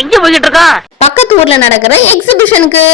நம்ம எங்க போயிட்டு இருக்கோம்? பக்கத்து ஊர்ல நடக்கிற எக்ஸிபிஷனுக்கு.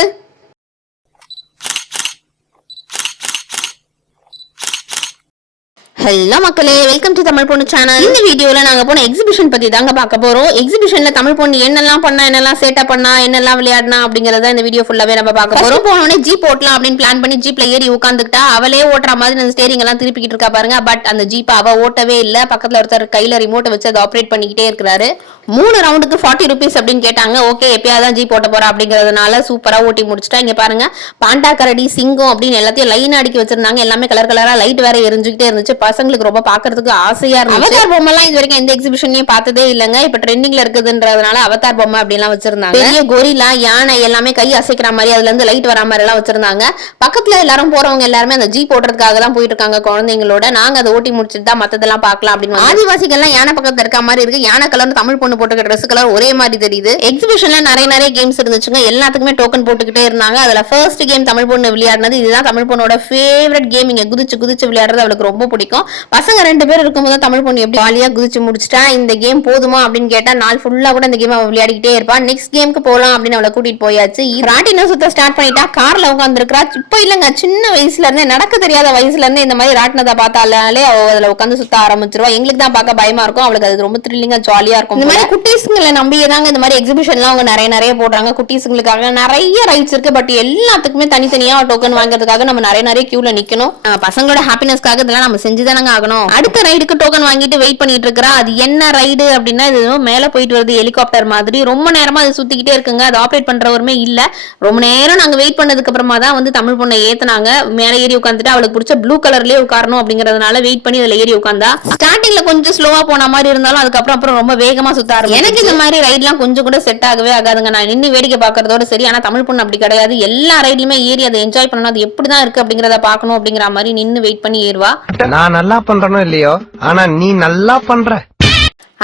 ஹலோ மக்களே, வெல்கம் டு தமிழ் பொண்ணு சேனல். இந்த வீடியோல நாங்க போன எக்ஸிபிஷன் பத்தி தாங்க பார்க்க போறோம். எக்ஸிபிஷன்ல தமிழ் பொண்ணு என்னெல்லாம் பண்ணா, என்னெல்லாம் சேட்டா பண்ணா, என்னெல்லாம் விளையாடினா அப்படிங்கறத இந்த வீடியோ ஃபுல்லாவே நம்ம பார்க்க போறோம். போனோடனே ஜீப் ஓட்டலாம் அப்படின்னு பிளான் பண்ணி ஜீப்ல ஏறி உட்காந்துக்கிட்டா அவளே ஓட்டுற மாதிரி அந்த ஸ்டேரிங் எல்லாம் திருப்பிக்கிட்டு இருக்கா பாருங்க. பட் அந்த ஜீப் அவ ஓட்டவே இல்ல. பக்கத்துல ஒருத்தர் கையில ரிமோட்டை வச்சு அதை ஆப்ரேட் பண்ணிக்கிட்டே இருக்கிறாரு. 3 ரவுண்டுக்கு 40 rupees அப்படின்னு கேட்டாங்க. ஓகே, எப்பயாதான் ஜீப் ஓட்ட போறா அப்படிங்கறதுனால சூப்பரா ஓட்டி முடிச்சுட்டா. இங்க பாருங்க, பாண்டா, கரடி, சிங்கம் அப்படின்னு எல்லாத்தையும் லைன் அடிக்கி வச்சிருந்தாங்க. எல்லாமே கலர் கலரா லைட் வேற எரிஞ்சுக்கிட்டே இருந்துச்சு. பசங்களுக்கு ரொம்ப பாக்குறதுக்கு ஆசையா இருந்துச்சு. அவதார் பொம்மை எல்லாம் இது வரைக்கும் எந்த எக்ஸிபிஷன்லயும் பார்த்ததே இல்லங்க. இப்ப ட்ரெண்டிங்ல இருக்குதுன்றதுனால அவதார் பொம்மை அப்படி எல்லாம் வச்சிருந்தாங்க. பெரிய கொரிலா, யானை எல்லாமே கை அசைக்கிற மாதிரி, அதுல இருந்து லைட் வர மாதிரி எல்லாம் வச்சிருந்தாங்க. பக்கத்துல எல்லாரும் போறவங்க எல்லாருமே அந்த ஜீப் ஓட்டுறதுக்காக தான் போயிட்டு இருக்காங்க குழந்தைங்களோட. நாங்க அதை ஓட்டி முடிச்சுட்டு தான் மத்ததெல்லாம் பார்க்கலாம் அப்படின்னு. ஆதிவாசிகள் எல்லாம் யானை பக்கத்துல இருக்க மாதிரி இருக்கு. யானை கலர் தமிழ் பொண்ணு போட்டுக்க ட்ரெஸ் கலர் ஒரே மாதிரி தெரியுது. எக்ஸிபிஷன்ல நிறைய கேம்ஸ் இருந்துச்சுங்க. எல்லாத்துக்குமே டோக்கன் போட்டுக்கிட்டே இருந்தாங்க. அதுல ஃபர்ஸ்ட் கேம் தமிழ் பொண்ணு விளையாடினது. இதுதான் தமிழ் பொண்ணோட ஃபேவரட் கேம். இங்க குதிச்சு விளையாடுறது அவளுக்கு ரொம்ப பிடிக்கும். பசங்க 2 பேர் இருக்கும்போது தமிழ் பொண்ணு எப்படி ஜாலியா குதிச்சு முடிச்சிட்டா. இந்த கேம் போதுமா அப்படின்னு கேட்டா நாள் ஃபுல்லா கூட இந்த கேம் அவ விளையாடிக்கிட்டே இருப்பா. நெக்ஸ்ட் கேமுக்கு போலாம் அப்படின்னு அவளை கூட்டிட்டு போயாச்சு. ராட்டினம் சுத்த ஸ்டார்ட் பண்ணிட்டா. கார்ல உட்காந்துருக்கா. இப்ப இல்லங்க, சின்ன வயசுல இருந்தே, நடக்க தெரியாத வயசுல இருந்தே இந்த மாதிரி ராட்டினத்தை பார்த்தாலே அவ அதுல உட்காந்து சுத்த ஆரம்பிச்சிருவா. எங்களுக்கு தான் பார்க்க பயமா இருக்கும், அவளுக்கு அது ரொம்ப த்ரில்லிங்கா ஜாலியா இருக்கும். இந்த மாதிரி குட்டீஸ்களை நம்பியதாங்க இந்த மாதிரி எக்ஸிபிஷன்லாம் அவங்க நிறைய போடுறாங்க. குட்டீஸ்களுக்காக நிறைய ரைட்ஸ் இருக்கு. பட் எல்லாத்துக்குமே தனித்தனியா டோக்கன் வாங்குறதுக்காக நம்ம நிறைய கியூல நிக்கணும். பசங்களோட ஹாப்பினஸ்க்காக இதெல்லாம் நம்ம செஞ்சுதானங்க ஆகணும். அடுத்த ரைடுக்கு டோக்கன் வாங்கிட்டு வெயிட் பண்ணிட்டு இருக்கா. அது என்ன ரைடு அப்படின்னா, இது மேல போயிட்டு வருது, ஹெலிகாப்டர் மாதிரி. ரொம்ப நேரமா அது சுத்திக்கிட்டே இருக்குங்க. அது ஆப்ரேட் பண்றவருமே இல்ல. ரொம்ப நேரம் நாங்க வெயிட் பண்ணதுக்கு அப்புறமா தான் வந்து தமிழ் பொண்ணை ஏத்துனாங்க. மேல ஏறி உட்காந்துட்டு அவளுக்கு பிடிச்ச ப்ளூ கலர்லயே உட்காரணும் அப்படிங்கறதுனால வெயிட் பண்ணி அதுல ஏறி உட்காந்தா. ஸ்டார்டிங்ல கொஞ்சம் ஸ்லோவா போன மாதிரி இருந்தாலும் அதுக்கப்புறம் ரொம்ப வேகமா சுத்த ஆரம்பிச்சு. எனக்கு இந்த மாதிரி ரைட்லாம் கொஞ்சம் கூட செட் ஆகவே ஆகாதுங்க. நான் நின்று வேடிக்கை பாக்குறதோட சரி. ஆனா தமிழ் பொண்ணு அப்படி கிடையாது. எல்லா ரைட்லயுமே ஏறி அதை என்ஜாய் பண்ணணும், அது எப்படிதான் இருக்கு அப்படிங்கறத பாக்கணும் அப்படிங்கிற மாதிரி நின்று வெயிட் பண்ணி ஏறுவா. நான் நல்லா பண்றனோ இல்லையோ, ஆனா நீ நல்லா பண்ற.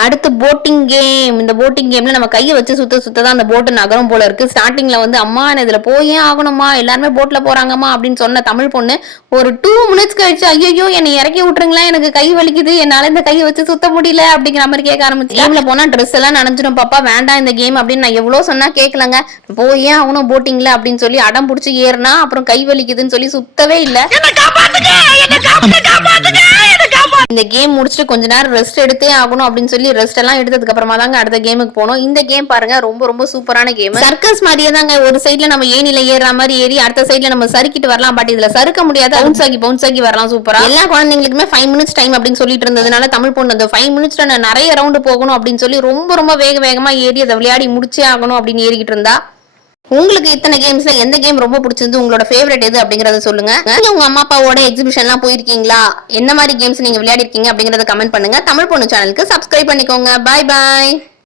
அடுத்து போட்டிங் கேம். இந்த போட்டிங் கேம்ல நம்ம கையை வச்சு சுத்ததான் அந்த போட்டு நகரம் போல இருக்கு. ஸ்டார்டிங்ல வந்து அம்மா இதுல போயே ஆகணுமா, எல்லாருமே போட்ல போறாங்கம்மா அப்படின்னு சொன்ன தமிழ் பொண்ணு ஒரு 2 minutes கழிச்சு ஐயோ என்னை இறக்கி விட்டுருங்களேன், எனக்கு கை வலிக்குது, என்னால இந்த கையை வச்சு சுத்த முடியல அப்படிங்கிற மாதிரி கேட்க ஆரம்பிச்சு. கேம்ல போனா ட்ரெஸ் எல்லாம் நனைஞ்சிடும், பாப்பா வேண்டாம் இந்த கேம் அப்படின்னு நான் எவ்வளவு சொன்னா கேட்கலங்க. போயே ஆகணும் போட்டிங்ல அப்படின்னு சொல்லி அடம் பிடிச்சி ஏறினா அப்புறம் கை வலிக்குதுன்னு சொல்லி சுத்தவே இல்ல. இந்த கேம் முடிச்சுட்டு கொஞ்ச நேரம் ரெஸ்ட் எடுத்தே ஆகணும் அப்படின்னு சொல்லி ரெஸ்ட் எல்லாம் எடுத்ததுக்கு அப்புறமா தாங்க அடுத்த கேமுக்கு போனோம். இந்த கேம் பாருங்க ரொம்ப சூப்பரான கேம். சர்க்கஸ் மாதிரியே தாங்க. ஒரு சைட்ல நம்ம ஏணில ஏறுற மாதிரி ஏறி அடுத்த சைட்ல நம்ம சறுக்கிட்டு வரலாம். பட் இதுல சறுக்க முடியாது, பவுன்ஸ் ஆகி வரலாம். சூப்பரா. எல்லா குழந்தைங்களுக்குமே 5 minutes டைம் அப்படின்னு சொல்லிட்டு இருந்ததுனால தமிழ் பொண்ணு அந்த 5 minutes நிறைய ரவுண்டு போகணும் அப்படின்னு சொல்லி ரொம்ப வேகமா ஏறி அதை விளையாடி முடிச்சே ஆகணும் அப்படின்னு ஏறிக்கிட்டு இருந்தா. உங்களுக்கு இத்தனை கேம்ஸ்ல எந்த கேம் ரொம்ப பிடிச்சிருந்து, உங்களோட ஃபேவரட் எது அப்படிங்கறத சொல்லுங்க. உங்க அம்மா அப்பாவோட எக்ஸிபிஷன்லாம் போயிருக்கீங்களா, என்ன மாதிரி கேம்ஸ் நீங்க விளையாடி இருக்கீங்க அப்படிங்கறத கமெண்ட் பண்ணுங்க. தமிழ் பொண்ணு சேனலுக்கு சப்ஸ்கிரைப் பண்ணிக்கோங்க. பாய்.